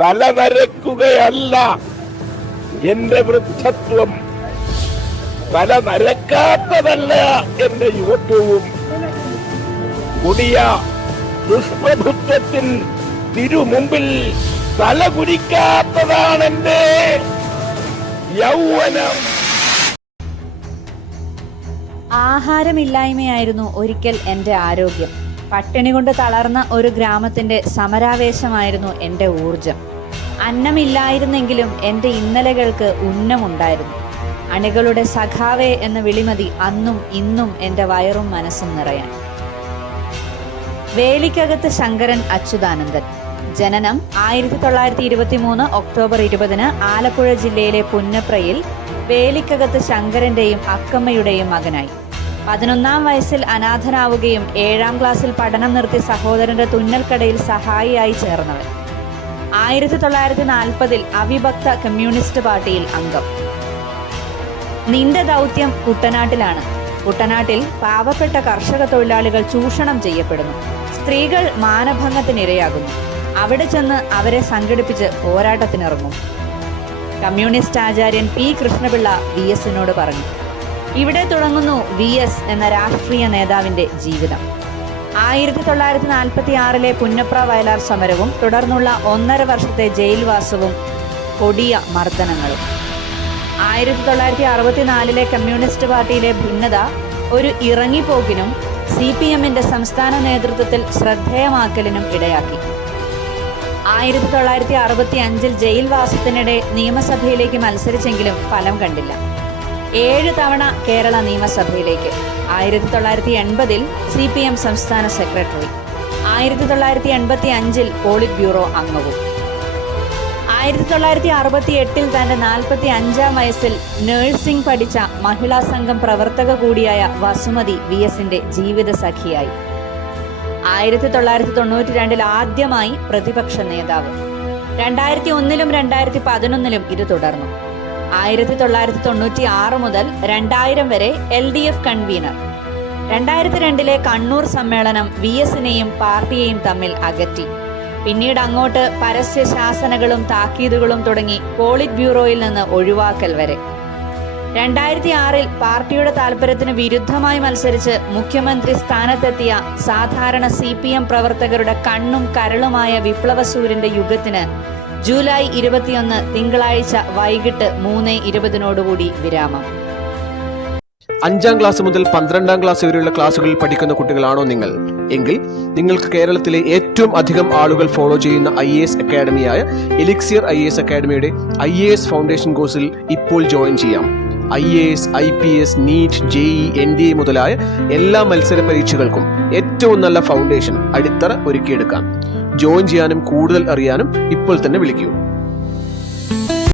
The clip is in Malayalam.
തല നരക്കുകയല്ല എന്റെ വൃദ്ധത്വം തല നരക്കാത്തതല്ല എന്റെ യുവത്വവും. കൊടിയ ദുഷ്പ്രഭുത്വത്തിൻ തിരുമുമ്പിൽ തല കുരിക്കാത്തതാണ് എന്റെ യൗവനം. ആഹാരമില്ലായ്മയായിരുന്നു ഒരിക്കൽ എന്റെ ആരോഗ്യം. പട്ടിണി കൊണ്ട് തളർന്ന ഒരു ഗ്രാമത്തിന്റെ സമരാവേശമായിരുന്നു എന്റെ ഊർജം അന്നമില്ലായിരുന്നെങ്കിലും എന്റെ ഇന്നലകൾക്ക് ഉന്നമുണ്ടായിരുന്നു. അണികളുടെ സഖാവേ എന്ന വിളിമതി അന്നും ഇന്നും എന്റെ വയറും മനസ്സും നിറയാൻ. വേലിക്കകത്ത് ശങ്കരൻ അച്യുതാനന്ദൻ. ജനനം ആയിരത്തി തൊള്ളായിരത്തി ഇരുപത്തി മൂന്ന് ഒക്ടോബർ ഇരുപതിന് ആലപ്പുഴ ജില്ലയിലെ പുന്നപ്രയിൽ വേലിക്കകത്ത് ശങ്കരന്റെയും അക്കമ്മയുടെയും മകനായി. പതിനൊന്നാം വയസ്സിൽ അനാഥനാവുകയും ഏഴാം ക്ലാസ്സിൽ പഠനം നിർത്തി സഹോദരന്റെ തുന്നൽക്കടയിൽ സഹായിയായി ചേർന്നവൻ. ആയിരത്തി തൊള്ളായിരത്തി നാൽപ്പതിൽ അവിഭക്ത കമ്മ്യൂണിസ്റ്റ് പാർട്ടിയിൽ അംഗം. നിന്റെ ദൗത്യം കുട്ടനാട്ടിലാണ്. കുട്ടനാട്ടിൽ പാവപ്പെട്ട കർഷക തൊഴിലാളികൾ ചൂഷണം ചെയ്യപ്പെടുന്നു. സ്ത്രീകൾ മാനഭംഗത്തിനിരയാകുന്നു. അവിടെ ചെന്ന് അവരെ സംഘടിപ്പിച്ച് പോരാട്ടത്തിനിറങ്ങും. കമ്മ്യൂണിസ്റ്റ് ആചാര്യൻ പി. കൃഷ്ണപിള്ള വി. എസിനോട് പറഞ്ഞു ഇവിടെ തുടങ്ങുന്നു വി. എസ്. എന്ന രാഷ്ട്രീയ നേതാവിന്റെ ജീവിതം. ആയിരത്തി തൊള്ളായിരത്തി നാൽപ്പത്തി ആറിലെ പുന്നപ്ര വയലാർ സമരവും തുടർന്നുള്ള ഒന്നര വർഷത്തെ ജയിൽവാസവും കൊടിയ മർദ്ദനങ്ങളും. ആയിരത്തി തൊള്ളായിരത്തി അറുപത്തിനാലിലെ കമ്മ്യൂണിസ്റ്റ് പാർട്ടിയിലെ ഭിന്നത ഒരു ഇറങ്ങിപ്പോക്കിനും സി പി എമ്മിന്റെ സംസ്ഥാന നേതൃത്വത്തിൽ ശ്രദ്ധേയമാക്കലിനും ഇടയാക്കി. ആയിരത്തി തൊള്ളായിരത്തി അറുപത്തി അഞ്ചിൽ ജയിൽവാസത്തിനിടെ നിയമസഭയിലേക്ക് മത്സരിച്ചെങ്കിലും ഫലം കണ്ടില്ല. ഏഴ് തവണ കേരള നിയമസഭയിലേക്ക്. ആയിരത്തി തൊള്ളായിരത്തി എൺപതിൽ സി പി എം സംസ്ഥാന സെക്രട്ടറി. ആയിരത്തി തൊള്ളായിരത്തി എൺപത്തി അഞ്ചിൽ പോളിറ്റ് ബ്യൂറോ അംഗവും. ആയിരത്തി തൊള്ളായിരത്തി അറുപത്തി എട്ടിൽ തന്റെ നാൽപ്പത്തി അഞ്ചാം വയസ്സിൽ നഴ്സിംഗ് പഠിച്ച മഹിളാ സംഘം പ്രവർത്തക കൂടിയായ വസുമതി വി എസിന്റെ ജീവിത സഖിയായി. ആയിരത്തി തൊള്ളായിരത്തി തൊണ്ണൂറ്റി രണ്ടിൽ ആദ്യമായി പ്രതിപക്ഷ നേതാവ്. രണ്ടായിരത്തി ഒന്നിലും രണ്ടായിരത്തി പതിനൊന്നിലും ഇത് തുടർന്നു. ആയിരത്തി തൊള്ളായിരത്തി തൊണ്ണൂറ്റി ആറ് മുതൽ രണ്ടായിരം വരെ എൽ ഡി എഫ് കൺവീനർ. രണ്ടായിരത്തി രണ്ടിലെ കണ്ണൂർ സമ്മേളനം വി എസിനെയും പാർട്ടിയെയും തമ്മിൽ അകറ്റി. പിന്നീട് അങ്ങോട്ട് പരസ്യ ശാസനകളും താക്കീതുകളും തുടങ്ങി പോളിറ്റ് ബ്യൂറോയിൽ നിന്ന് ഒഴിവാക്കൽ വരെ. രണ്ടായിരത്തി ആറിൽ പാർട്ടിയുടെ താൽപര്യത്തിന് വിരുദ്ധമായി മത്സരിച്ച് മുഖ്യമന്ത്രി സ്ഥാനത്തെത്തിയ സാധാരണ സി പി എം പ്രവർത്തകരുടെ കണ്ണും കരളുമായ വിപ്ലവസൂര്യന്റെ യുഗത്തിന് ജൂലൈ ഇരുപത്തിയൊന്ന് തിങ്കളാഴ്ച വൈകിട്ട് മൂന്ന് ഇരുപതിനോടുകൂടി വിരാമം. അഞ്ചാം ക്ലാസ് മുതൽ പന്ത്രണ്ടാം ക്ലാസ് വരെയുള്ള ക്ലാസ്സുകളിൽ പഠിക്കുന്ന കുട്ടികളാണോ നിങ്ങൾ? എങ്കിൽ നിങ്ങൾക്ക് കേരളത്തിലെ ഏറ്റവും അധികം ആളുകൾ ഫോളോ ചെയ്യുന്ന ഐ എ എസ് അക്കാഡമിയായ എലിക്സിയർ ഐ എസ് അക്കാഡമിയുടെ ഐ എ എസ് ഫൗണ്ടേഷൻ കോഴ്സിൽ ഇപ്പോൾ ജോയിൻ ചെയ്യാം. I A S I P S NEET JEE N D A മുതലായ എല്ലാ മത്സര പരീക്ഷകൾക്കും ഏറ്റവും നല്ല ഫൗണ്ടേഷൻ അടിത്തറ ഒരുക്കിയെടുക്കാം. ജോയിൻ ചെയ്യാനും കൂടുതൽ അറിയാനും ഇപ്പോൾ തന്നെ വിളിക്കൂ.